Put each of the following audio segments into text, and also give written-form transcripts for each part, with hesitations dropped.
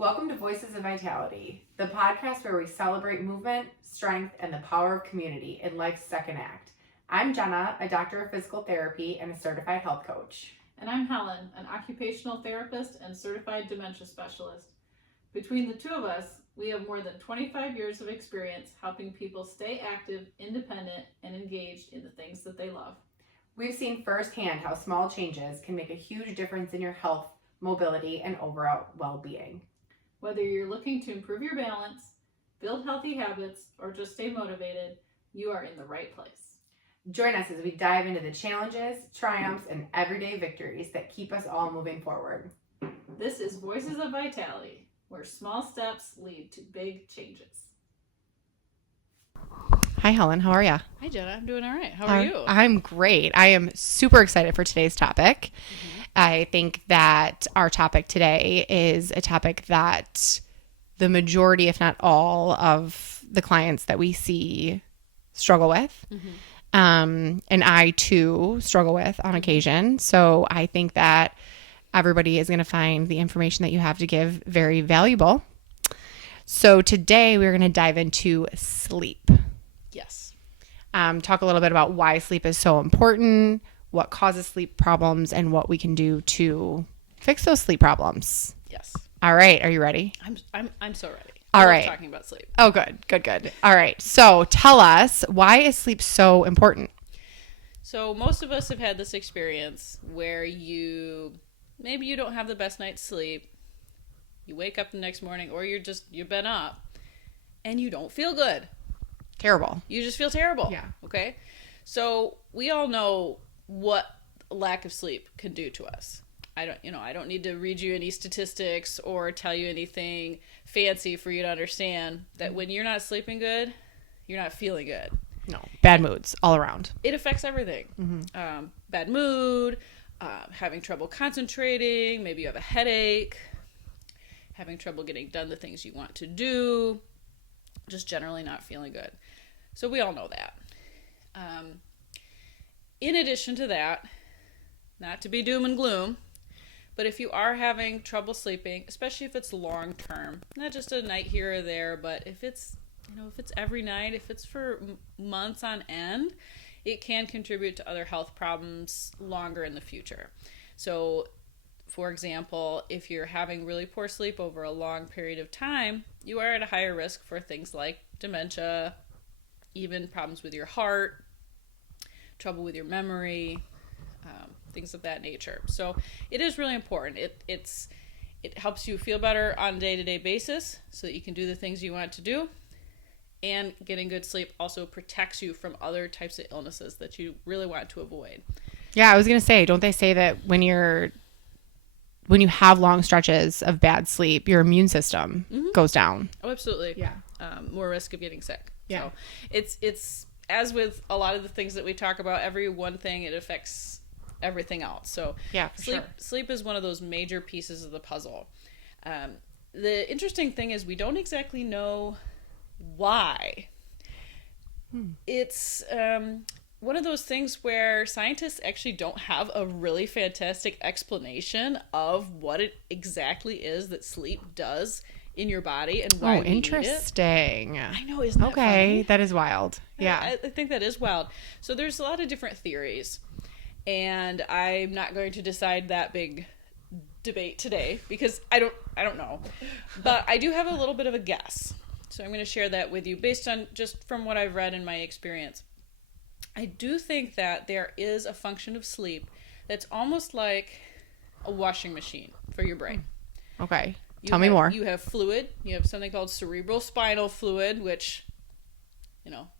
Welcome to Voices of Vitality, the podcast where we celebrate movement, strength, and the power of community in life's second act. I'm Jenna, a doctor of physical therapy and a certified health coach. And I'm Helen, an occupational therapist and certified dementia specialist. Between the two of us, we have more than 25 years of experience helping people stay active, independent, and engaged in the things that they love. We've seen firsthand how small changes can make a huge difference in your health, mobility, and overall well-being. Whether you're looking to improve your balance, build healthy habits, or just stay motivated, you are in the right place. Join us as we dive into the challenges, triumphs, and everyday victories that keep us all moving forward. This is Voices of Vitality, where small steps lead to big changes. Hi, Helen. How are you? Hi, Jenna. I'm doing all right. How are you? I'm great. I am super excited for today's topic. I think that our topic today is a topic that the majority, if not all, of the clients that we see struggle with. And I, too, struggle with on occasion. So I think that everybody is going to find the information that you have to give very valuable. So today we're going to dive into sleep. Yes. Talk a little bit about why sleep is so important, what causes sleep problems, and what we can do to fix those sleep problems. Yes. All right. Are you ready? I'm so ready. All I love right. talking about sleep. Oh, good. All right. So tell us, why is sleep so important? So most of us have had this experience where maybe you don't have the best night's sleep. You wake up the next morning, or you've been up and you don't feel good. Terrible. You just feel terrible. Yeah. Okay. So we all know what lack of sleep can do to us. I don't need to read you any statistics or tell you anything fancy for you to understand that when you're not sleeping good, you're not feeling good. No. Bad moods all around. It affects everything. Bad mood, having trouble concentrating, maybe you have a headache, having trouble getting done the things you want to do, just generally not feeling good. So we all know that. In addition to that, not to be doom and gloom, but if you are having trouble sleeping, especially if it's long term, not just a night here or there, but if it's every night, if it's for months on end, it can contribute to other health problems longer in the future. So, for example, if you're having really poor sleep over a long period of time, you are at a higher risk for things like dementia, even problems with your heart, trouble with your memory, things of that nature. So it is really important. It helps you feel better on a day-to-day basis so that you can do the things you want to do. And getting good sleep also protects you from other types of illnesses that you really want to avoid. Yeah, I was going to say, don't they say that when you have long stretches of bad sleep, your immune system goes down? Oh, absolutely. Yeah. More risk of getting sick. Yeah. So it's as with a lot of the things that we talk about, every one thing, it affects everything else. So yeah, for sure. Sleep is one of those major pieces of the puzzle. The interesting thing is we don't exactly know why. It's one of those things where scientists actually don't have a really fantastic explanation of what it exactly is that sleep does in your body and why we interesting. need it. I know, isn't that funny? That is wild. Yeah. I think that is wild. So there's a lot of different theories, and I'm not going to decide that big debate today because I don't know. But I do have a little bit of a guess. So I'm going to share that with you based on just from what I've read in my experience. I do think that there is a function of sleep that's almost like a washing machine for your brain. Okay. Tell me more. You have fluid. You have something called cerebral spinal fluid, which,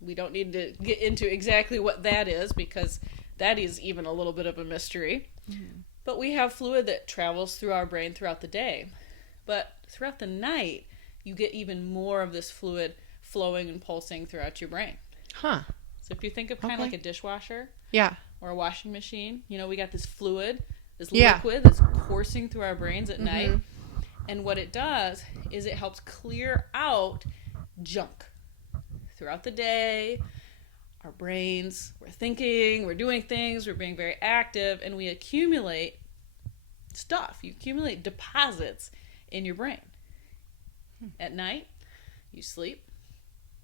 we don't need to get into exactly what that is because that is even a little bit of a mystery. But we have fluid that travels through our brain throughout the day. But throughout the night, you get even more of this fluid flowing and pulsing throughout your brain. Huh. So if you think of kind of like a dishwasher. Yeah. Or a washing machine, we got this fluid, this liquid that's coursing through our brains at night. And what it does is it helps clear out junk throughout the day. Our brains, we're thinking, we're doing things, we're being very active, and we accumulate stuff. You accumulate deposits in your brain. At night, you sleep.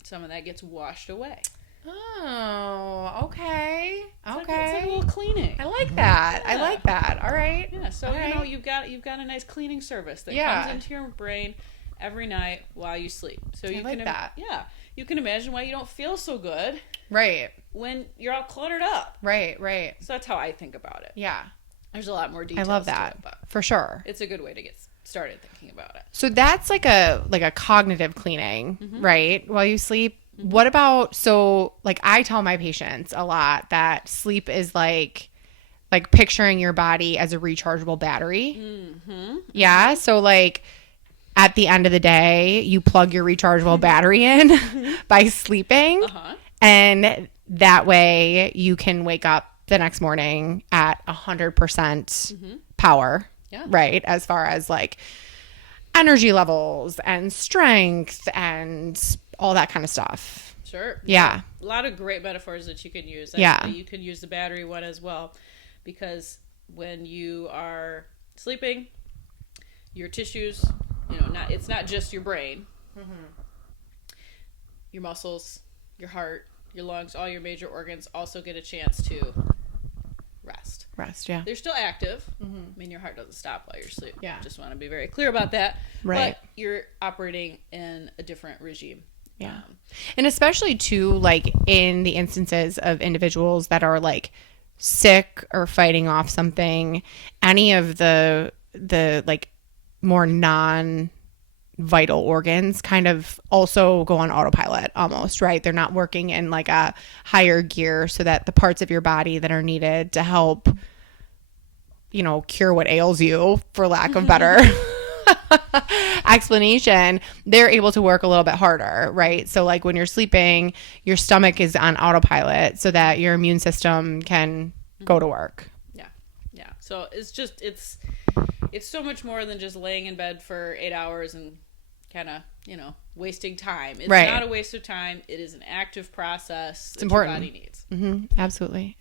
Some of that gets washed away. Oh, okay. It's Okay. Like a little cleaning. I like that. Yeah. I like that. All right. Yeah, so All you right. know you've got a nice cleaning service that Yeah. comes into your brain every night while you sleep. So you like can that. Yeah, you can imagine why you don't feel so good Right. when you're all cluttered up. Right. Right. So that's how I think about it. Yeah. There's a lot more I details. love to that. it, but For sure. it's a good way to get started thinking about it. So that's like a cognitive cleaning, right? While you sleep. What about, so like I tell my patients a lot that sleep is like picturing your body as a rechargeable battery. Yeah. So like at the end of the day, you plug your rechargeable battery in by sleeping. And that way you can wake up the next morning at 100% power. Yeah. Right. As far as like energy levels and strength and all that kind of stuff. Sure. Yeah. A lot of great metaphors that you can use. Yeah. Actually, you can use the battery one as well, because when you are sleeping, your tissues, it's not just your brain. Your muscles, your heart, your lungs, all your major organs also get a chance to rest. Yeah. They're still active. I mean, your heart doesn't stop while you're asleep. Yeah. Just want to be very clear about that. Right. But you're operating in a different regime. Yeah. And especially too, like in the instances of individuals that are like sick or fighting off something, any of the like more non-vital organs kind of also go on autopilot almost, right? They're not working in like a higher gear so that the parts of your body that are needed to help, cure what ails you, for lack of better explanation, they're able to work a little bit harder, right? So like when you're sleeping, your stomach is on autopilot so that your immune system can go to work. Yeah. So it's so much more than just laying in bed for 8 hours and kind of, wasting time. It's right. not a waste of time. It is an active process that important. your body needs. Absolutely.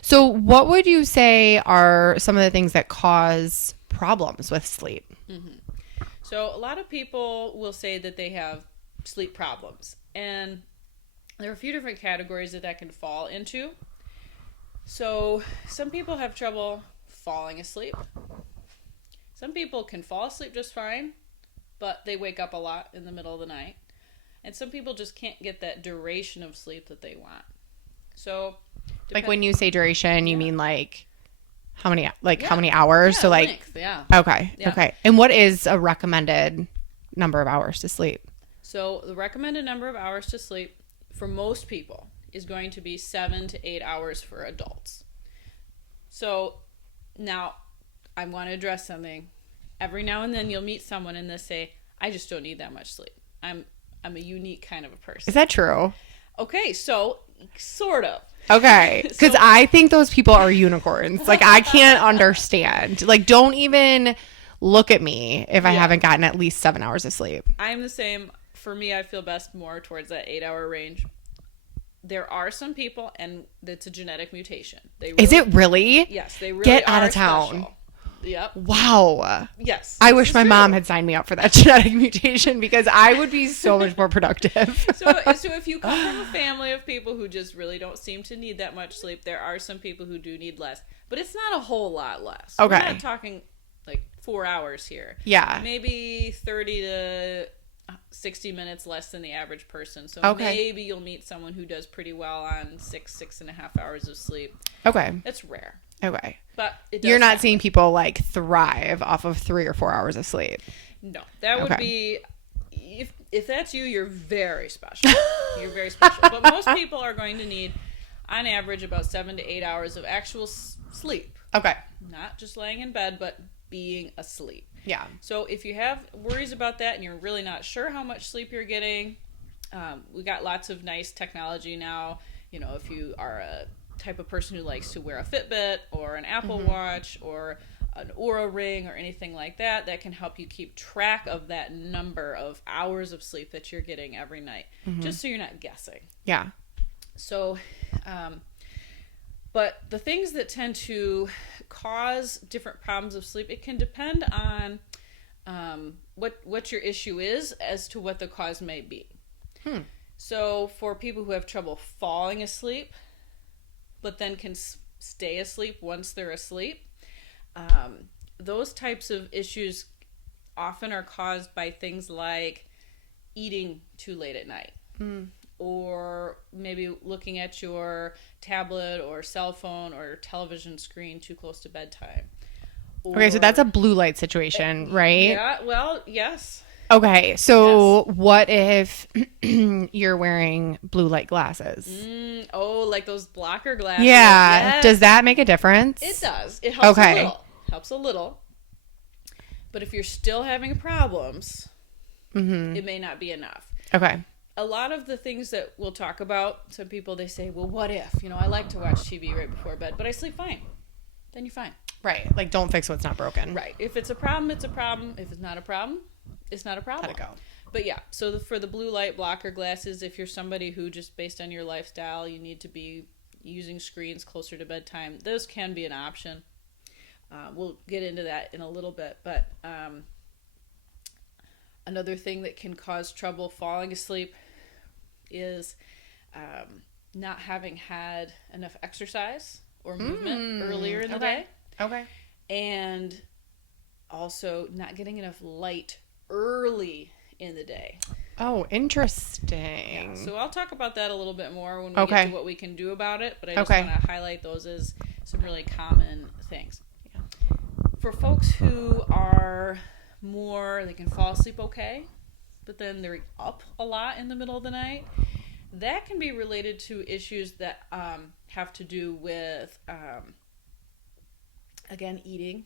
So what would you say are some of the things that cause problems with sleep? So a lot of people will say that they have sleep problems, and there are a few different categories that can fall into. So some people have trouble falling asleep. Some people can fall asleep just fine, but they wake up a lot in the middle of the night. And some people just can't get that duration of sleep that they want. So like when you say duration, you mean like how many hours? Yeah, so like length, yeah. Okay. Yeah. Okay. And what is a recommended number of hours to sleep? So the recommended number of hours to sleep for most people is going to be 7 to 8 hours for adults. So now I want to address something. Every now and then you'll meet someone and they'll say, I just don't need that much sleep. I'm a unique kind of a person. Is that true? Okay, so sort of. Okay, because I think those people are unicorns. Like, I can't understand. Like, don't even look at me if I haven't gotten at least 7 hours of sleep. I'm the same. For me, I feel best more towards that 8 hour range. There are some people, and it's a genetic mutation. Is it really? Yes, they really Get are out of town. special. Yep. Wow. Yes. I wish my mom had signed me up for that genetic mutation because I would be so much more productive. So if you come from a family of people who just really don't seem to need that much sleep, there are some people who do need less, but it's not a whole lot less. Okay. We're not talking like 4 hours here. Yeah. Maybe 30 to 60 minutes less than the average person. So maybe you'll meet someone who does pretty well on 6.5 hours of sleep. Okay. It's rare. Okay. But it does You're not happen. seeing people like thrive off of 3 or 4 hours of sleep. No, that would Okay. be if that's you, you're very special. You're very special. But most people are going to need, on average, about 7 to 8 hours of actual sleep. Okay. Not just laying in bed, but being asleep. Yeah. So if you have worries about that and you're really not sure how much sleep you're getting, we got lots of nice technology now. If you are a type of person who likes to wear a Fitbit or an Apple Watch or an Oura Ring or anything like that, that can help you keep track of that number of hours of sleep that you're getting every night, just so you're not guessing. Yeah. So, but the things that tend to cause different problems of sleep, it can depend on what your issue is as to what the cause may be. So for people who have trouble falling asleep, but then can stay asleep once they're asleep, those types of issues often are caused by things like eating too late at night, or maybe looking at your tablet or cell phone or television screen too close to bedtime. Okay, so that's a blue light situation, right? Yeah, well, yes. Okay, so what if you're wearing blue light glasses? Like those blocker glasses. Yeah. Yes. Does that make a difference? It does. It helps Okay. a little. Helps a little. But if you're still having problems, it may not be enough. Okay. A lot of the things that we'll talk about, some people, they say, well, what if? I like to watch TV right before bed, but I sleep fine. Then you're fine. Right. Like, don't fix what's not broken. Right. If it's a problem, it's a problem. If it's not a problem, it's not a problem. Let it go. But yeah, so for the blue light blocker glasses, if you're somebody who just based on your lifestyle, you need to be using screens closer to bedtime, those can be an option. We'll get into that in a little bit. But another thing that can cause trouble falling asleep is not having had enough exercise or movement earlier in the day. Okay. And also not getting enough light early in the day. Oh, interesting. So I'll talk about that a little bit more when we get to what we can do about it, but I just want to highlight those as some really common things. Yeah. For folks who are they can fall asleep okay, but then they're up a lot in the middle of the night, that can be related to issues that have to do with, again, eating.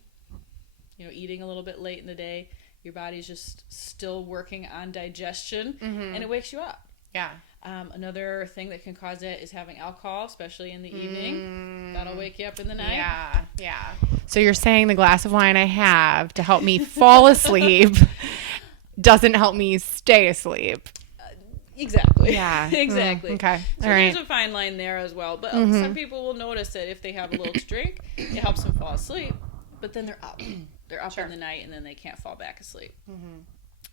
Eating a little bit late in the day. Your body's just still working on digestion, and it wakes you up. Yeah. Another thing that can cause it is having alcohol, especially in the evening. That'll wake you up in the night. Yeah, yeah. So you're saying the glass of wine I have to help me fall asleep doesn't help me stay asleep. Exactly. Yeah. Exactly. Okay. So All right. there's a fine line there as well. But some people will notice that if they have a little to drink, it helps them fall asleep. But then they're up. They're up in the night, and then they can't fall back asleep.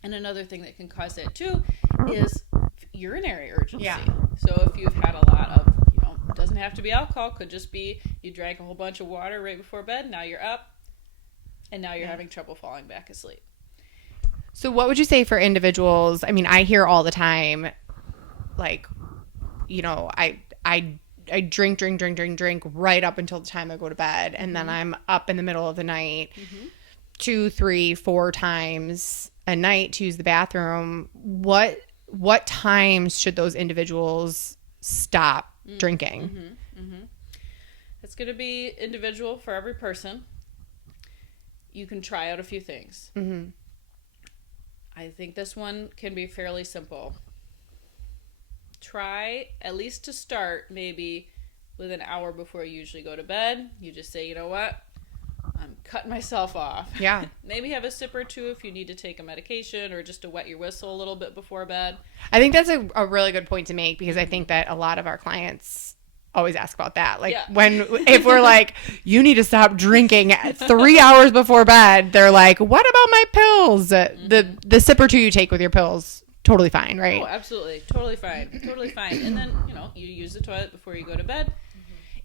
And another thing that can cause it too is urinary urgency. Yeah. So if you've had a lot of, it doesn't have to be alcohol, could just be you drank a whole bunch of water right before bed, now you're up, and now you're having trouble falling back asleep. So what would you say for individuals? I mean, I hear all the time, like, I drink right up until the time I go to bed, and then I'm up in the middle of the night 2, 3, 4 times a night to use the bathroom. What times should those individuals stop drinking? It's going to be individual for every person. You can try out a few things. I think this one can be fairly simple. Try, at least to start, maybe with an hour before you usually go to bed. You just say, you know what? I'm cutting myself off. Yeah. Maybe have a sip or two if you need to take a medication or just to wet your whistle a little bit before bed. I think that's a really good point to make, because I think that a lot of our clients always ask about that. Like, if we're like, you need to stop drinking 3 hours before bed, they're like, what about my pills? The sip or two you take with your pills, totally fine, right? Oh, absolutely. Totally fine. And then, you use the toilet before you go to bed.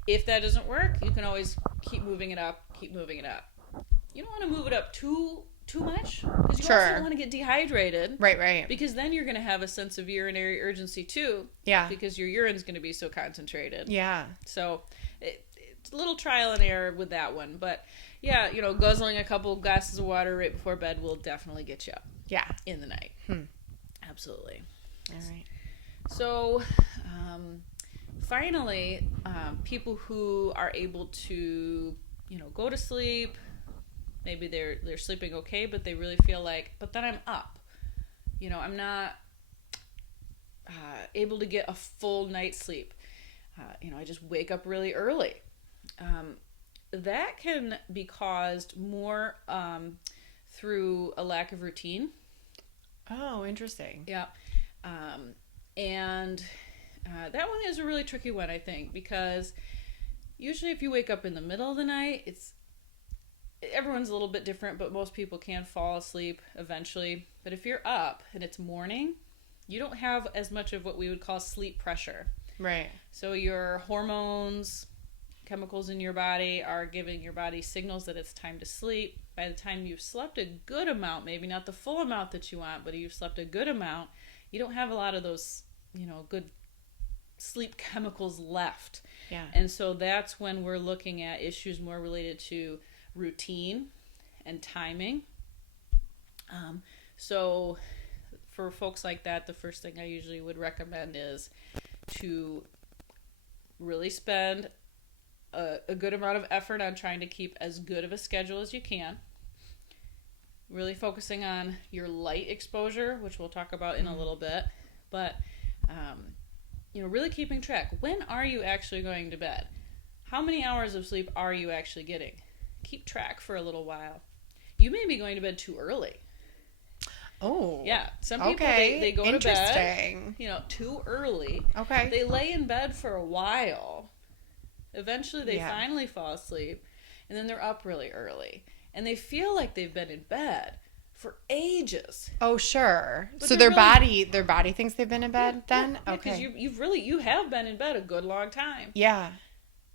If that doesn't work, you can always keep moving it up. You don't want to move it up too much, because you also don't want to get dehydrated. Right. Because then you're going to have a sense of urinary urgency too. Yeah. Because your urine's going to be so concentrated. Yeah. So it's a little trial and error with that one. But yeah, guzzling a couple of glasses of water right before bed will definitely get you up. Yeah. In the night. Absolutely. All right. So, finally, people who are able to, go to sleep, maybe they're sleeping okay, but they really feel like, but then I'm up. I'm not able to get a full night's sleep. I just wake up really early. That can be caused more through a lack of routine. Oh, interesting. Yeah. And that one is a really tricky one, I think, because usually if you wake up in the middle of the night, everyone's a little bit different, but most people can fall asleep eventually. But if you're up and it's morning, you don't have as much of what we would call sleep pressure. Right. So your hormones, chemicals in your body are giving your body signals that it's time to sleep. By the time you've slept a good amount, maybe not the full amount that you want, but you've slept a good amount, you don't have a lot of those, good sleep chemicals left. Yeah. And so that's when we're looking at issues more related to routine and timing. So for folks like that, the first thing I usually would recommend is to really spend a good amount of effort on trying to keep as good of a schedule as you can. Really focusing on your light exposure, which we'll talk about in a little bit. But, really keeping track. When are you actually going to bed? How many hours of sleep are you actually getting? Keep track for a little while. You may be going to bed too early. Oh. Yeah. Some people, okay. they go to Interesting. bed, too early. Okay. They lay in bed for a while. Eventually, they finally fall asleep, and then they're up really early. And they feel like they've been in bed for ages. Oh, sure. But so their body thinks they've been in bed then? Yeah, okay. Because you have been in bed a good long time. Yeah.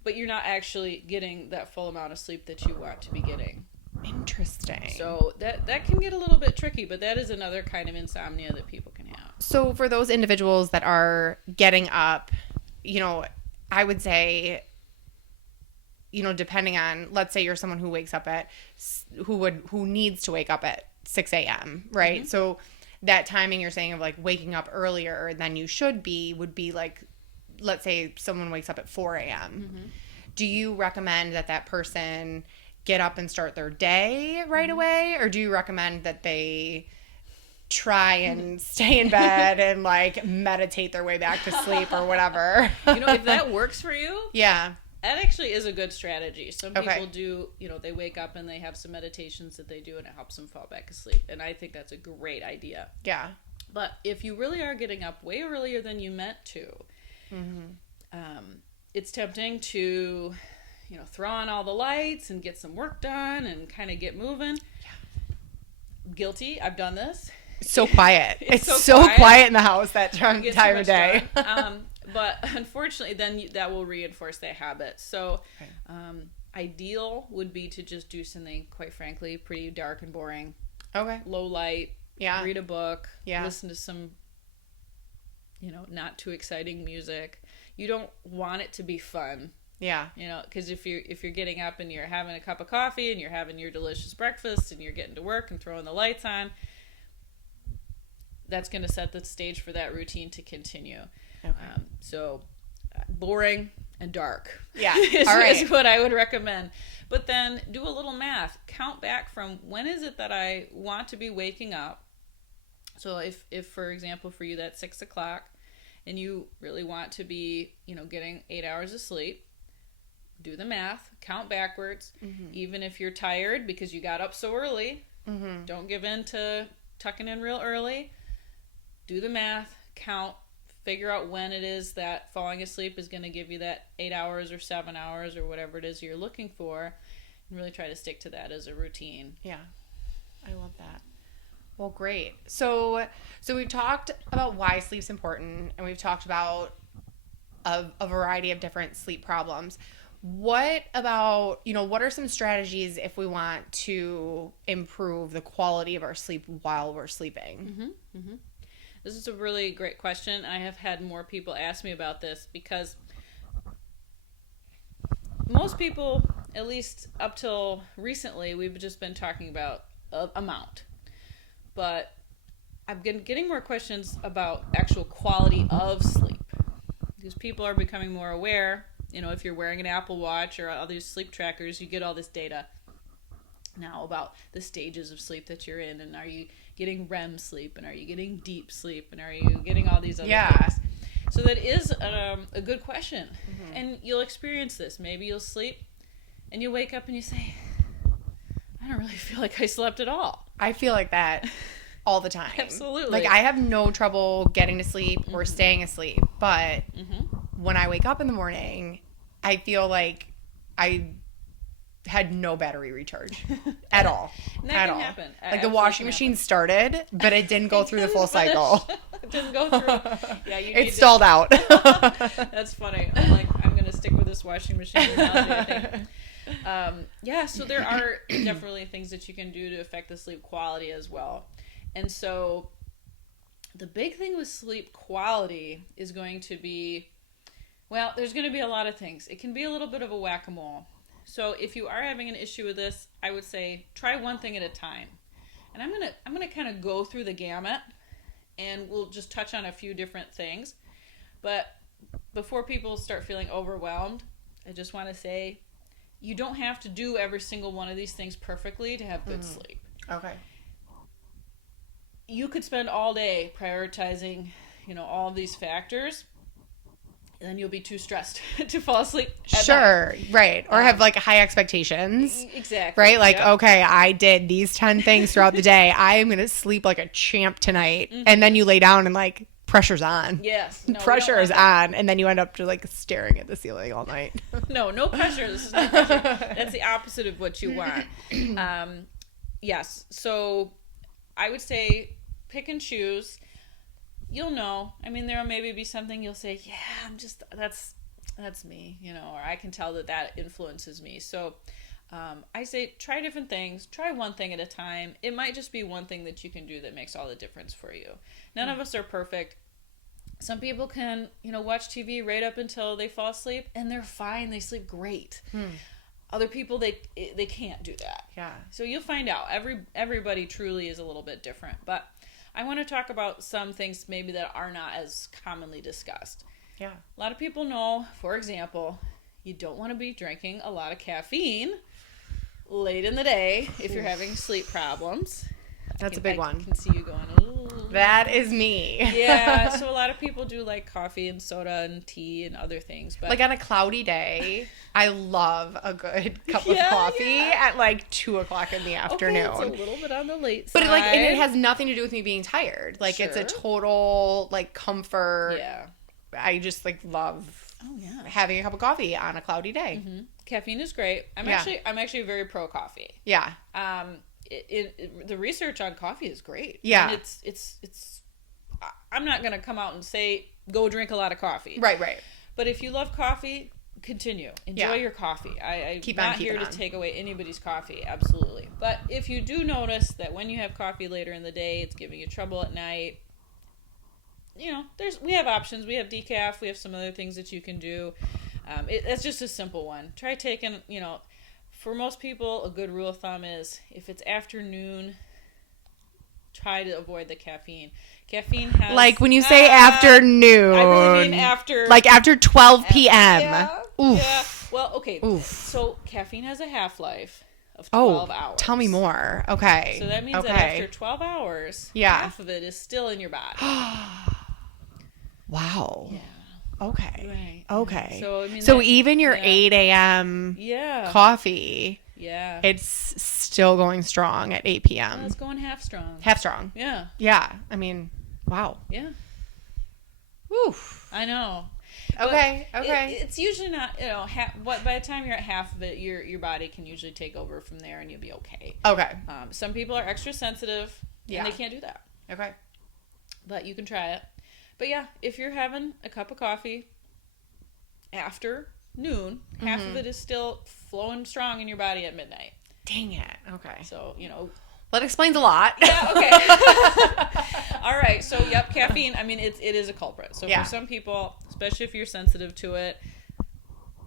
But you're not actually getting that full amount of sleep that you want to be getting. Interesting. So that can get a little bit tricky, but that is another kind of insomnia that people can have. So for those individuals that are getting up, I would say, depending on, let's say you're someone who wakes up who needs to wake up at 6 a.m., right? Mm-hmm. So that timing you're saying of like waking up earlier than you should be would be like, let's say someone wakes up at 4 a.m. Mm-hmm. Do you recommend that person get up and start their day right away? Or do you recommend that they try and stay in bed and like meditate their way back to sleep or whatever? If that works for you. Yeah. That actually is a good strategy. Some people do, they wake up and they have some meditations that they do and it helps them fall back asleep. And I think that's a great idea. Yeah. But if you really are getting up way earlier than you meant to, it's tempting to, throw on all the lights and get some work done and kind of get moving. Yeah. Guilty. I've done this. So quiet. It's so quiet in the house that time of day. But unfortunately, then that will reinforce that habit. So ideal would be to just do something, quite frankly, pretty dark and boring. Okay. Low light. Yeah. Read a book. Yeah. Listen to some, not too exciting music. You don't want it to be fun. Yeah. Because if you're getting up and you're having a cup of coffee and you're having your delicious breakfast and you're getting to work and throwing the lights on, that's going to set the stage for that routine to continue. Okay. So boring and dark. Yeah. is what I would recommend. But then do a little math. Count back from when is it that I want to be waking up. So if for example, for you, that's 6 o'clock and you really want to be, getting 8 hours of sleep, do the math, count backwards. Mm-hmm. Even if you're tired because you got up so early, don't give in to tucking in real early. Do the math, count, figure out when it is that falling asleep is going to give you that 8 hours or 7 hours or whatever it is you're looking for, and really try to stick to that as a routine. Yeah. I love that. Well, great. So we've talked about why sleep's important, and we've talked about a variety of different sleep problems. What about, what are some strategies if we want to improve the quality of our sleep while we're sleeping? Mm-hmm. Mm-hmm. This is a really great question. I have had more people ask me about this because most people, at least up till recently, we've just been talking about amount. But I've been getting more questions about actual quality of sleep because people are becoming more aware. If you're wearing an Apple Watch or other sleep trackers, you get all this data now about the stages of sleep that you're in, and are you getting REM sleep, and are you getting deep sleep, and are you getting all these other things. So that is a good question. Mm-hmm. And you'll experience this. Maybe you'll sleep and you wake up and you say, I don't really feel like I slept at all. I feel like that all the time. Absolutely. Like I have no trouble getting to sleep or staying asleep, but when I wake up in the morning, I feel like I had no battery recharge at all. And that at can all. happen. Like the washing machine started, but it didn't go through the full cycle. It didn't go through. Yeah, It stalled out. That's funny. I'm like, I'm going to stick with this washing machine analogy, I think. Yeah, so there are definitely things that you can do to affect the sleep quality as well. And so the big thing with sleep quality is going to be, well, there's going to be a lot of things. It can be a little bit of a whack-a-mole. So if you are having an issue with this, I would say try one thing at a time. And I'm gonna kind of go through the gamut, and we'll just touch on a few different things. But before people start feeling overwhelmed, I just want to say you don't have to do every single one of these things perfectly to have good sleep. Okay. You could spend all day prioritizing, all of these factors, and then you'll be too stressed to fall asleep at night. Right. Or have like high expectations. Exactly. Right? Like, okay, I did these 10 things throughout the day. I am going to sleep like a champ tonight. Mm-hmm. And then you lay down and like pressure's on. Yes. No, pressure is on. And then you end up just like staring at the ceiling all night. No pressure. This is no pressure. That's the opposite of what you want. Yes. So I would say pick and choose. You'll know. I mean, there'll maybe be something you'll say, yeah, that's me, or I can tell that influences me. So I say try different things. Try one thing at a time. It might just be one thing that you can do that makes all the difference for you. None of us are perfect. Some people can, watch TV right up until they fall asleep, and they're fine. They sleep great. Other people, they can't do that. Yeah. So you'll find out. Everybody truly is a little bit different. But I want to talk about some things maybe that are not as commonly discussed. Yeah. A lot of people know, for example, you don't want to be drinking a lot of caffeine late in the day if you're having sleep problems. That's a big one. I can see you going, ooh. That is me. Yeah, so a lot of people do like coffee and soda and tea and other things. But like on a cloudy day, I love a good cup of coffee at like 2:00 in the afternoon. Okay, it's a little bit on the late side. But and it has nothing to do with me being tired. Like it's a total like comfort. Yeah. I just like love having a cup of coffee on a cloudy day. Mm-hmm. Caffeine is great. I'm actually very pro coffee. Yeah. The research on coffee is great. Yeah. And it's I'm not going to come out and say go drink a lot of coffee. Right. But if you love coffee, continue. Enjoy your coffee. I'm not here to take away anybody's coffee. Absolutely. But if you do notice that when you have coffee later in the day, it's giving you trouble at night, we have options. We have decaf. We have some other things that you can do. That's just a simple one. Try taking, for most people, a good rule of thumb is if it's afternoon, try to avoid the caffeine. Caffeine has... Like when you say afternoon... I really mean after... Like after 12 p.m. Yeah. Oof. Yeah. Well, okay. Oof. So caffeine has a half-life of 12 hours. Tell me more. Okay. So that means that after 12 hours, half of it is still in your body. Wow. Yeah. Okay. Right. Okay. So, even your 8 a.m. coffee, it's still going strong at 8 p.m. Well, it's going half strong. Half strong. Yeah. Yeah. I mean, wow. Yeah. Woof. I know. Okay. It's usually not, by the time you're at half of it, your body can usually take over from there and you'll be okay. Okay. Some people are extra sensitive and they can't do that. Okay. But you can try it. But yeah, if you're having a cup of coffee after noon, half of it is still flowing strong in your body at midnight. Dang it. Okay. So, that explains a lot. Yeah, okay. All right. So, caffeine, I mean, it is a culprit. So, for some people, especially if you're sensitive to it,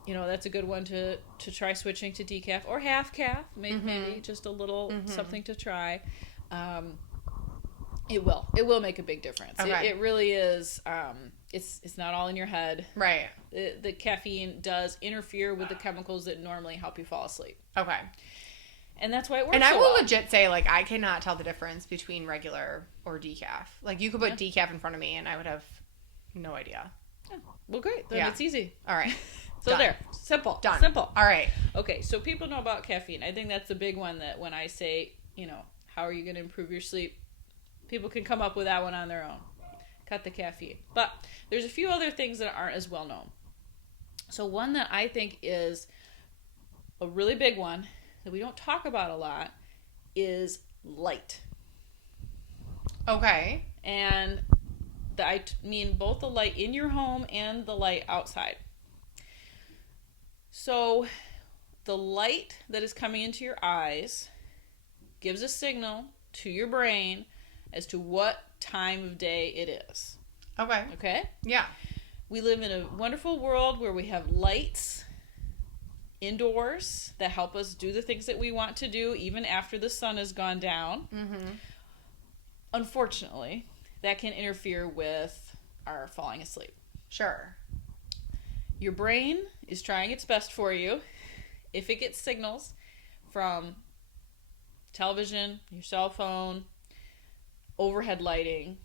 that's a good one to try switching to decaf or half calf, maybe just a little something to try. It will make a big difference. Okay. It really is. It's not all in your head. Right. The caffeine does interfere with the chemicals that normally help you fall asleep. Okay. And that's why it works. And I will legit say, like, I cannot tell the difference between regular or decaf. Like, you could put decaf in front of me and I would have no idea. Yeah. Well, great. Then it's easy. All right. So Done. There. Simple. Done. Simple. All right. Okay. So people know about caffeine. I think that's the big one that when I say, how are you going to improve your sleep? People can come up with that one on their own. Cut the caffeine. But there's a few other things that aren't as well known. So one that I think is a really big one that we don't talk about a lot is light. Okay. And I mean both the light in your home and the light outside. So the light that is coming into your eyes gives a signal to your brain as to what time of day it is. Okay. Okay? Yeah. We live in a wonderful world where we have lights indoors that help us do the things that we want to do even after the sun has gone down. Mm-hmm. Unfortunately, that can interfere with our falling asleep. Sure. Your brain is trying its best for you. If it gets signals from television, your cell phone, overhead lighting,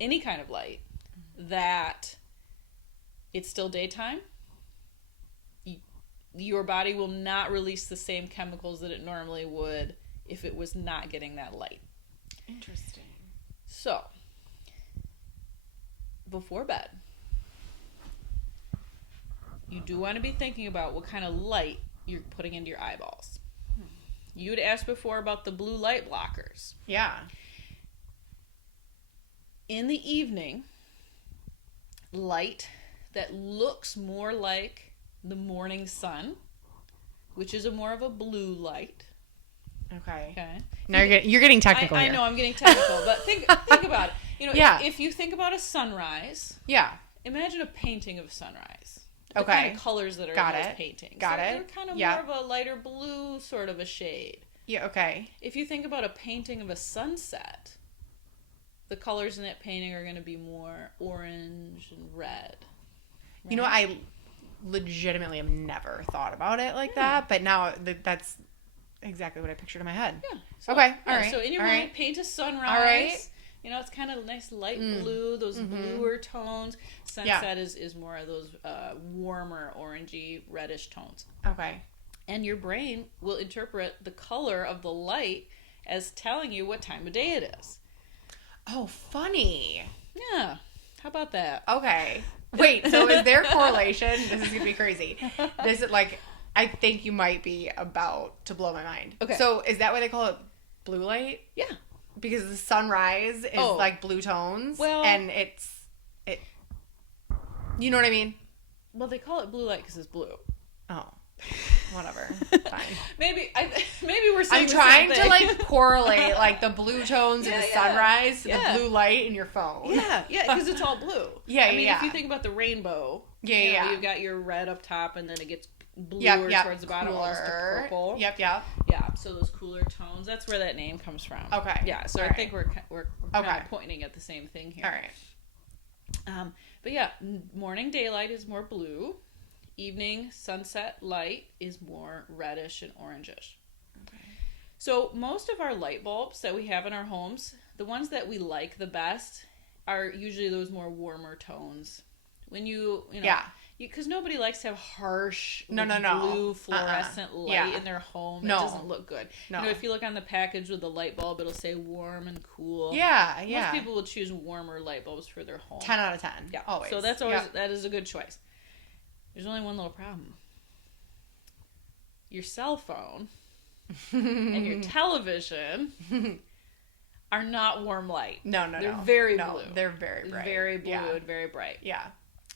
any kind of light, that it's still daytime, your body will not release the same chemicals that it normally would if it was not getting that light. Interesting. So, before bed, you do want to be thinking about what kind of light you're putting into your eyeballs. You had asked before about the blue light blockers. Yeah. In the evening, light that looks more like the morning sun, which is more of a blue light. Okay. Okay. Now you're getting technical here. I know I'm getting technical, but think about it. You know, Yeah. if you think about a sunrise, Yeah. imagine a painting of sunrise. The Okay. kind of colors that are Got in those it. paintings. Got it. They're kind of Yeah. more of a lighter blue sort of a shade. Yeah. Okay. If you think about a painting of a sunset, the colors in that painting are going to be more orange and red. Right? You know, I legitimately have never thought about it like that, but now that's exactly what I pictured in my head. Yeah. So, Okay. yeah, All right. So in your All mind, right. paint a sunrise. All right. You know, it's kind of nice light blue, those bluer tones. Sunset is more of those warmer, orangey, reddish tones. Okay. And your brain will interpret the color of the light as telling you what time of day it is. Oh, funny. Yeah. How about that? Okay. Wait, so is there correlation? This is going to be crazy. This is like, I think you might be about to blow my mind. Okay. So is that why they call it blue light? Yeah. Because the sunrise is like blue tones. Well- and you know what I mean? Well, they call it blue light because it's blue. Oh, whatever. Fine. Maybe we're saying I'm the trying same to thing. like correlate like the blue tones in the sunrise to the blue light in your phone. Yeah, because it's all blue. Yeah, I mean, yeah. if you think about the rainbow, Yeah. you've got your red up top, and then it gets bluer Yep. towards the bottom, almost to Cooler. purple. Yep. Yeah, so those cooler tones. That's where that name comes from. Okay. Yeah, so All I right. think we're kind of pointing at the same thing here. All right. But yeah, morning daylight is more blue. Evening sunset light is more reddish and orangish. Okay. So most of our light bulbs that we have in our homes, the ones that we like the best, are usually those more warmer tones. When you know, Yeah. because nobody likes to have harsh, No. blue fluorescent light Yeah. in their home. No. It doesn't look good. No. You know, if you look on the package with the light bulb, it'll say warm and cool. Yeah. Most people will choose warmer light bulbs for their home. 10 out of 10. Yeah. Always. So that's always that is a good choice. There's only one little problem. Your cell phone and your television are not warm light. No. They're very blue. They're very bright. Very blue Yeah. and very bright. Yeah.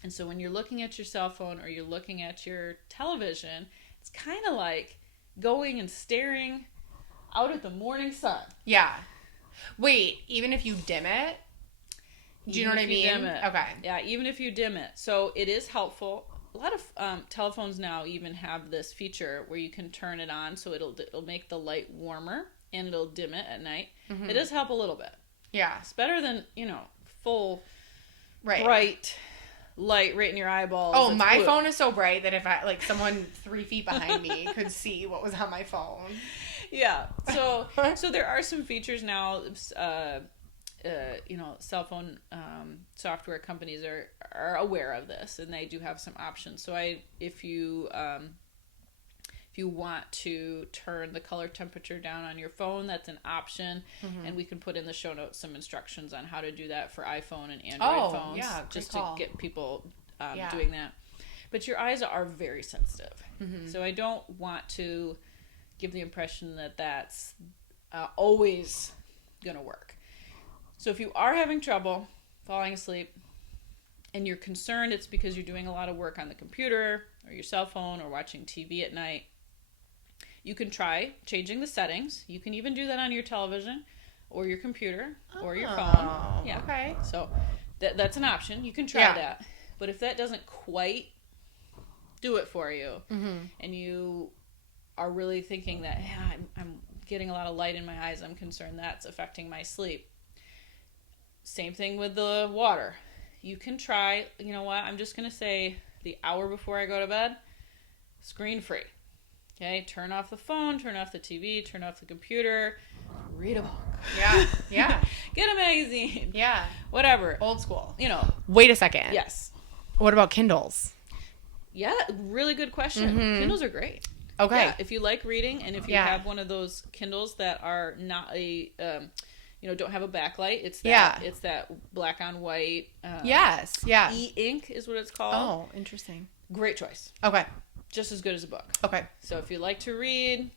And so when you're looking at your cell phone or you're looking at your television, it's kind of like going and staring out at the morning sun. Yeah. Wait, even if you dim it? Do you know what I mean? Dim it. Okay. Yeah, even if you dim it. So it is helpful. A lot of telephones now even have this feature where you can turn it on so it'll make the light warmer and it'll dim it at night. It does help a little bit. Yeah. It's better than, full Right. bright light right in your eyeballs. Oh, that's my blue. phone is so bright that if someone 3 feet behind me could see what was on my phone. Yeah. So there are some features now. Cell phone software companies are aware of this, and they do have some options. So if you want to turn the color temperature down on your phone, that's an option, and we can put in the show notes some instructions on how to do that for iPhone and Android phones. Yeah, great just call. to get people doing that. But your eyes are very sensitive. So I don't want to give the impression that that's always going to work. So if you are having trouble falling asleep and you're concerned it's because you're doing a lot of work on the computer or your cell phone or watching TV at night, you can try changing the settings. You can even do that on your television or your computer or your phone. Yeah. Okay. So that's an option. You can try that. But if that doesn't quite do it for you, and you are really thinking that, I'm getting a lot of light in my eyes, I'm concerned that's affecting my sleep. Same thing with the water. You can try, you know what, I'm just going to say the hour before I go to bed, screen free. Okay, turn off the phone, turn off the TV, turn off the computer, read a book. Yeah. Yeah. Get a magazine. Yeah. Whatever. Old school. You know. Wait a second. Yes. What about Kindles? Yeah, really good question. Kindles are great. Okay. Yeah, if you like reading and if you have one of those Kindles that are not a, don't have a backlight, it's that black on white. Yes. Yeah. E-ink is what it's called. Oh, interesting. Great choice. Okay. Just as good as a book. Okay. So if you like to read,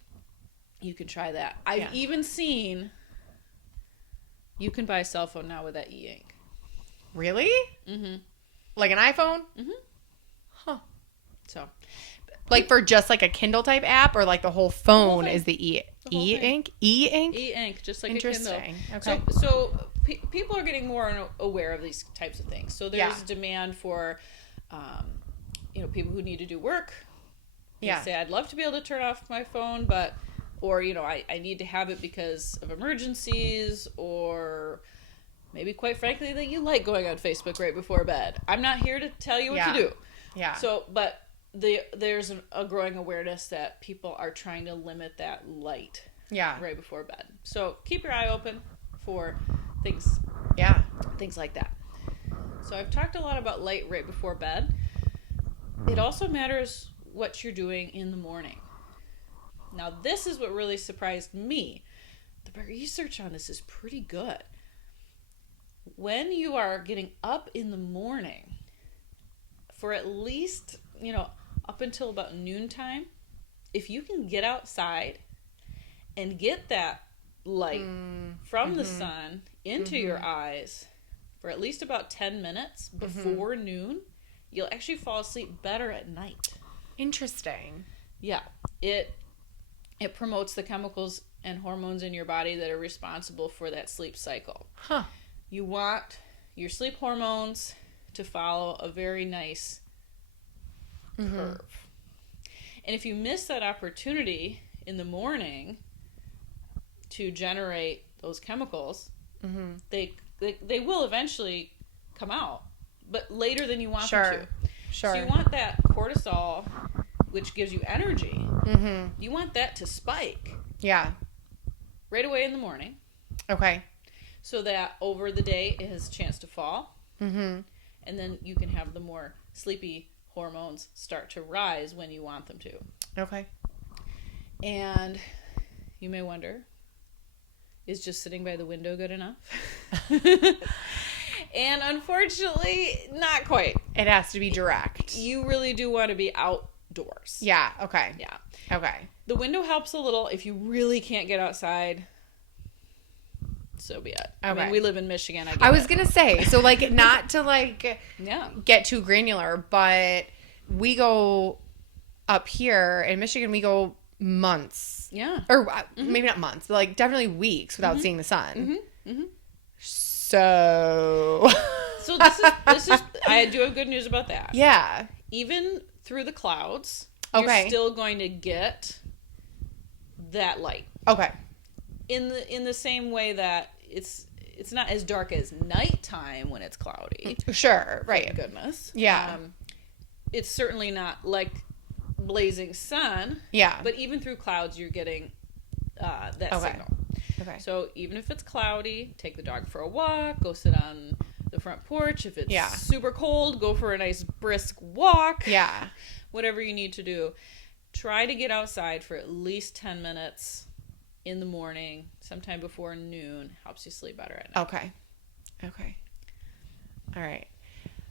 you can try that. I've even seen you can buy a cell phone now with that e-ink. Really? Like an iPhone? Huh. So, like for just like a Kindle type app, or like the whole phone is the e-ink? E-ink? E-ink, just like Interesting. a Kindle. Okay. So people are getting more aware of these types of things. So there's demand for, people who need to do work. They say, I'd love to be able to turn off my phone, or I need to have it because of emergencies, or maybe quite frankly that you like going on Facebook right before bed. I'm not here to tell you what to do. Yeah. So, but there's a growing awareness that people are trying to limit that light right before bed. So keep your eye open for things like that. So I've talked a lot about light right before bed. It also matters what you're doing in the morning. Now, this is what really surprised me. The research on this is pretty good. When you are getting up in the morning, for at least, up until about noontime, if you can get outside and get that light from the sun into your eyes for at least about 10 minutes before noon, you'll actually fall asleep better at night. Interesting. Yeah. It promotes the chemicals and hormones in your body that are responsible for that sleep cycle. Huh. You want your sleep hormones to follow a very nice curve. And if you miss that opportunity in the morning to generate those chemicals, they will eventually come out, but later than you want them to. Sure. So you want that cortisol, which gives you energy. You want that to spike. Yeah. Right away in the morning. Okay. So that over the day it has a chance to fall. And then you can have the more sleepy hormones start to rise when you want them to. Okay. And you may wonder, is just sitting by the window good enough? And unfortunately, not quite. It has to be direct. You really do want to be outdoors. Yeah, okay. Yeah. Okay. The window helps a little if you really can't get outside. So be it. Okay. I mean, we live in Michigan. I was going to say, so like not to get too granular, but we go up here in Michigan, we go months. Yeah. Or maybe not months, but like definitely weeks without seeing the sun. So this is I do have good news about that. Yeah. Even through the clouds, you're still going to get that light. Okay. In the same way that it's not as dark as nighttime when it's cloudy. Sure, right. Thank goodness. Yeah. It's certainly not like blazing sun. Yeah. But even through clouds, you're getting that signal. Okay. So even if it's cloudy, take the dog for a walk, go sit on the front porch. If it's super cold, go for a nice brisk walk. Yeah. Whatever you need to do. Try to get outside for at least 10 minutes in the morning, sometime before noon. Helps you sleep better at night. Okay. All right.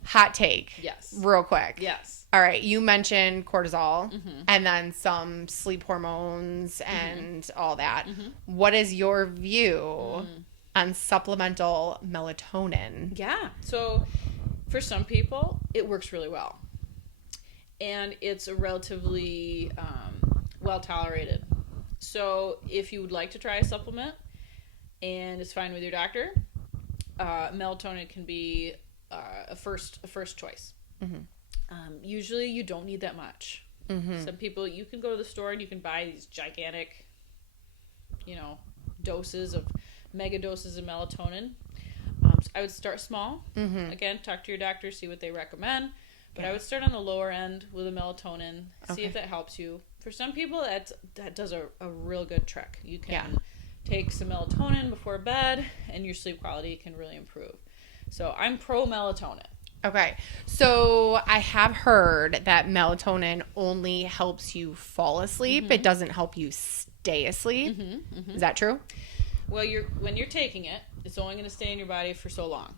hot take. Yes. Real quick. Yes. All right. You mentioned cortisol and then some sleep hormones and all that. What is your view on supplemental melatonin? Yeah. So for some people, it works really well. And it's a relatively well tolerated. So if you would like to try a supplement and it's fine with your doctor, melatonin can be a first choice. Usually you don't need that much. Some people, you can go to the store and you can buy these gigantic, mega doses of melatonin. So I would start small. Again, talk to your doctor, see what they recommend. But I would start on the lower end with a melatonin, see if that helps you. For some people, that does a real good trick. You can take some melatonin before bed, and your sleep quality can really improve. So I'm pro melatonin. Okay. So I have heard that melatonin only helps you fall asleep. It doesn't help you stay asleep. Is that true? Well, when you're taking it, it's only going to stay in your body for so long.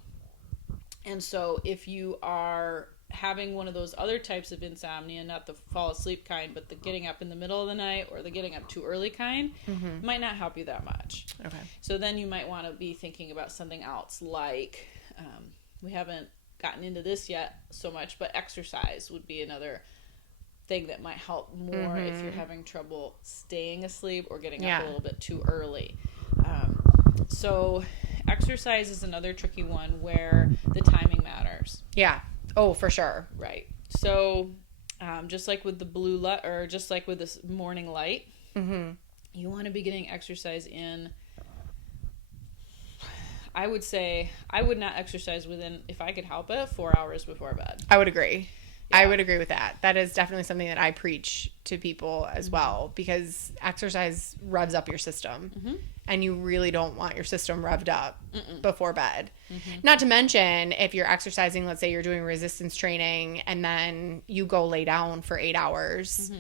And so if you are having one of those other types of insomnia, not the fall asleep kind, but the getting up in the middle of the night or the getting up too early kind, might not help you that much. Okay. So then you might want to be thinking about something else, like we haven't gotten into this yet so much, but exercise would be another thing that might help more if you're having trouble staying asleep or getting up a little bit too early. So exercise is another tricky one where the timing matters. Yeah. Oh, for sure. Right. So just like with the blue light, or just like with this morning light, you want to be getting exercise in. I would say I would not exercise within, if I could help it, 4 hours before bed. I would agree. Yeah. I would agree with that. That is definitely something that I preach to people as well, because exercise revs up your system and you really don't want your system revved up before bed. Not to mention, if you're exercising, let's say you're doing resistance training and then you go lay down for 8 hours,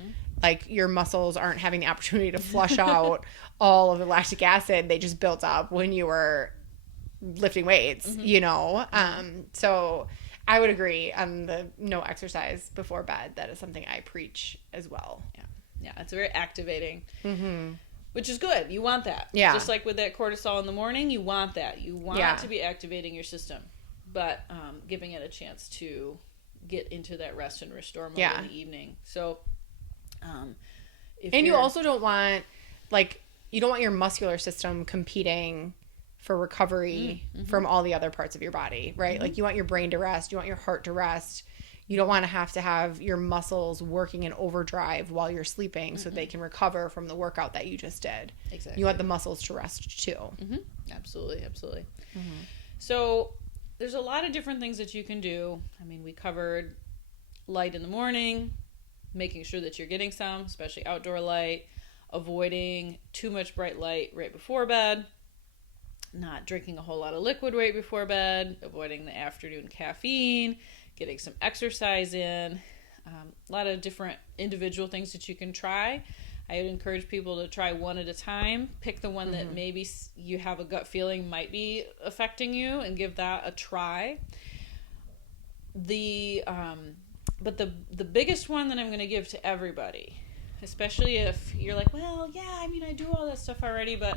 like your muscles aren't having the opportunity to flush out all of the lactic acid they just built up when you were lifting weights, so I would agree on the no exercise before bed. That is something I preach as well. Yeah, it's very activating, which is good. You want that. Yeah. Just like with that cortisol in the morning, you want that. You want to be activating your system, but giving it a chance to get into that rest and restore mode in the evening. So, you also don't want, you don't want your muscular system competing for recovery from all the other parts of your body, right? Like, you want your brain to rest, you want your heart to rest. You don't want to have your muscles working in overdrive while you're sleeping so they can recover from the workout that you just did. Exactly. You want the muscles to rest too. Absolutely. So there's a lot of different things that you can do. I mean, we covered light in the morning, making sure that you're getting some, especially outdoor light, avoiding too much bright light right before bed, not drinking a whole lot of liquid right before bed, avoiding the afternoon caffeine, getting some exercise in, a lot of different individual things that you can try. I would encourage people to try one at a time. Pick the one that maybe you have a gut feeling might be affecting you and give that a try. But the biggest one that I'm going to give to everybody, especially if you're like, well, yeah, I mean, I do all that stuff already, but,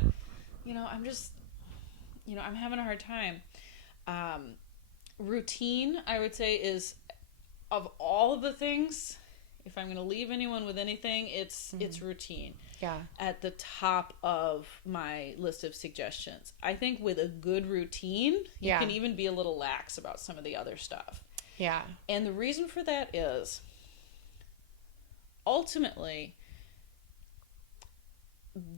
I'm just, I'm having a hard time. Routine, I would say, is, of all of the things, if I'm going to leave anyone with anything, it's routine. Yeah. At the top of my list of suggestions. I think with a good routine, you can even be a little lax about some of the other stuff. Yeah. And the reason for that is, ultimately,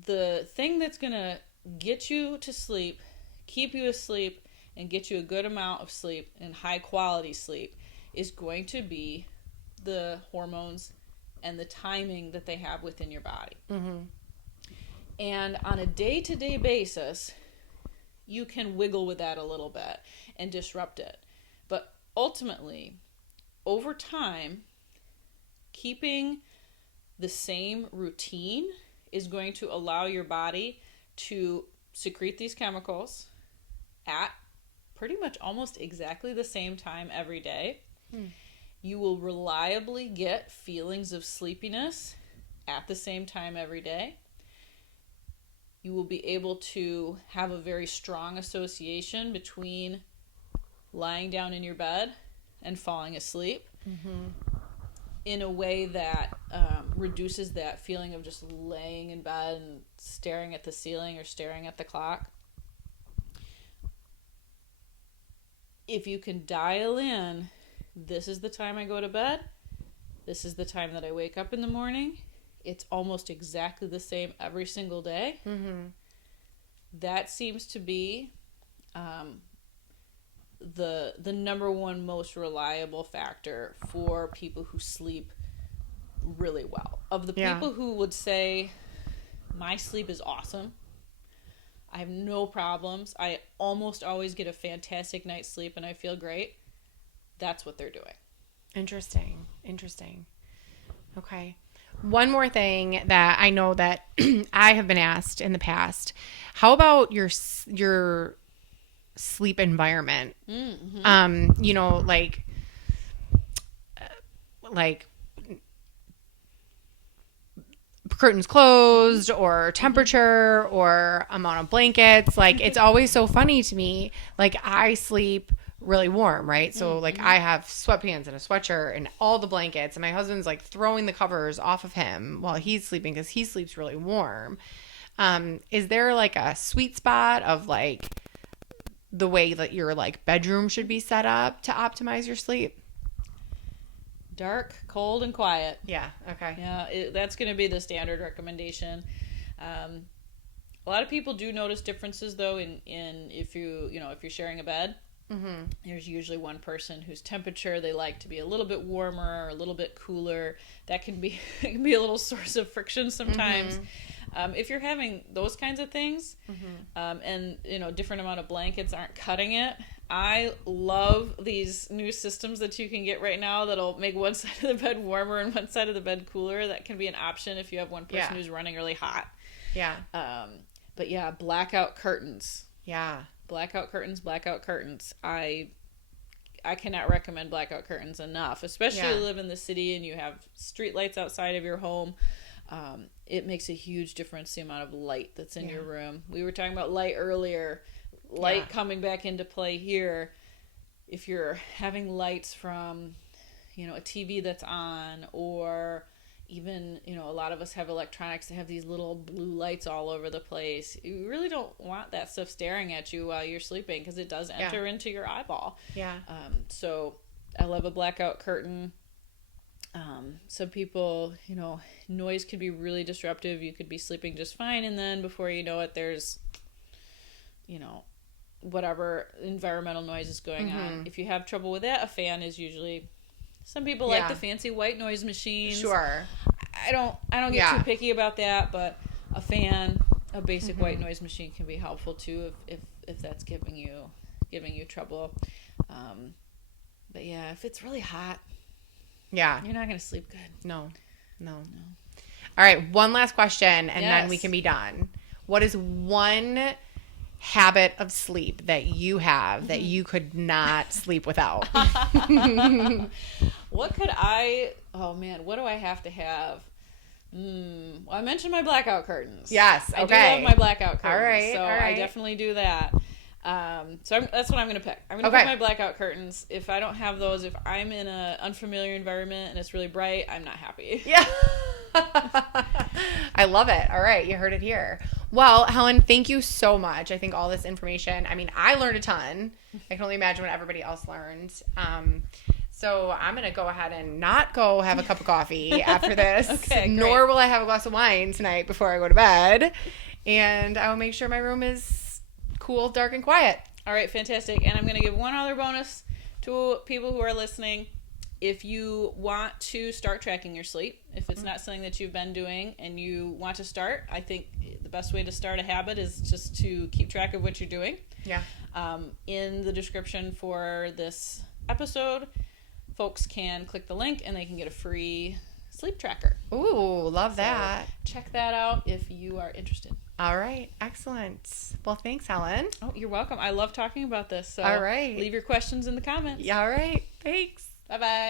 the thing that's going to get you to sleep, keep you asleep, and get you a good amount of sleep and high quality sleep is going to be the hormones and the timing that they have within your body. And on a day-to-day basis, you can wiggle with that a little bit and disrupt it. But ultimately, over time, keeping the same routine is going to allow your body to secrete these chemicals at pretty much almost exactly the same time every day. You will reliably get feelings of sleepiness at the same time every day. You will be able to have a very strong association between lying down in your bed and falling asleep in a way that reduces that feeling of just laying in bed and staring at the ceiling or staring at the clock. If you can dial in, this is the time I go to bed, this is the time that I wake up in the morning, it's almost exactly the same every single day. That seems to be the number one most reliable factor for people who sleep really well. Of the people who would say, my sleep is awesome, I have no problems, I almost always get a fantastic night's sleep and I feel great, that's what they're doing. Interesting. Okay. One more thing that I know that I have been asked in the past, how about your sleep environment? You know, like curtains closed or temperature or amount of blankets. Like, it's always so funny to me. Like, I sleep really warm, right? So like I have sweatpants and a sweatshirt and all the blankets, and my husband's like throwing the covers off of him while he's sleeping because he sleeps really warm. Is there like a sweet spot of like the way that your like bedroom should be set up to optimize your sleep? Dark, cold, and quiet. Yeah. Okay. Yeah, that's going to be the standard recommendation. A lot of people do notice differences though in if you're sharing a bed. There's usually one person whose temperature they like to be a little bit warmer or a little bit cooler. That can be a little source of friction sometimes. If you're having those kinds of things, and different amount of blankets aren't cutting it, I love these new systems that you can get right now that'll make one side of the bed warmer and one side of the bed cooler. That can be an option if you have one person who's running really hot. Yeah. But yeah, blackout curtains. Yeah. Blackout curtains. I cannot recommend blackout curtains enough, especially if you live in the city and you have street lights outside of your home. It makes a huge difference, the amount of light that's in your room. We were talking about light earlier. Light coming back into play here. If you're having lights from, a TV that's on, or even, a lot of us have electronics that have these little blue lights all over the place. You really don't want that stuff staring at you while you're sleeping because it does enter into your eyeball. Yeah. So I love a blackout curtain. Some people, noise could be really disruptive. You could be sleeping just fine, and then before you know it, there's, whatever environmental noise is going on. If you have trouble with that, a fan is usually... Some people like the fancy white noise machines. Sure. I don't get too picky about that, but a fan, a basic white noise machine can be helpful too if that's giving you trouble. But yeah, if it's really hot, you're not going to sleep good. No. All right, one last question, and then we can be done. What is one habit of sleep that you have that you could not sleep without? What do I have to have? Well, I mentioned my blackout curtains. Yes, okay. I do love my blackout curtains. All right. I definitely do that. So that's what I'm going to pick. I'm going to pick my blackout curtains. If I don't have those, if I'm in an unfamiliar environment and it's really bright, I'm not happy. Yeah. I love it. All right. You heard it here. Well, Helen, thank you so much. I think all this information, I learned a ton. I can only imagine what everybody else learned. So I'm going to go ahead and not go have a cup of coffee after this. Okay, nor will I have a glass of wine tonight before I go to bed. And I will make sure my room is cool, dark, and quiet. All right, fantastic. And I'm going to give one other bonus to people who are listening. If you want to start tracking your sleep, if it's not something that you've been doing and you want to start, I think the best way to start a habit is just to keep track of what you're doing. Yeah. In the description for this episode, folks can click the link and they can get a free sleep tracker. Ooh, love that. Check that out if you are interested. All right. Excellent. Well, thanks, Helen. Oh, you're welcome. I love talking about this. So All right. leave your questions in the comments. Yeah, all right. Thanks. Bye-bye.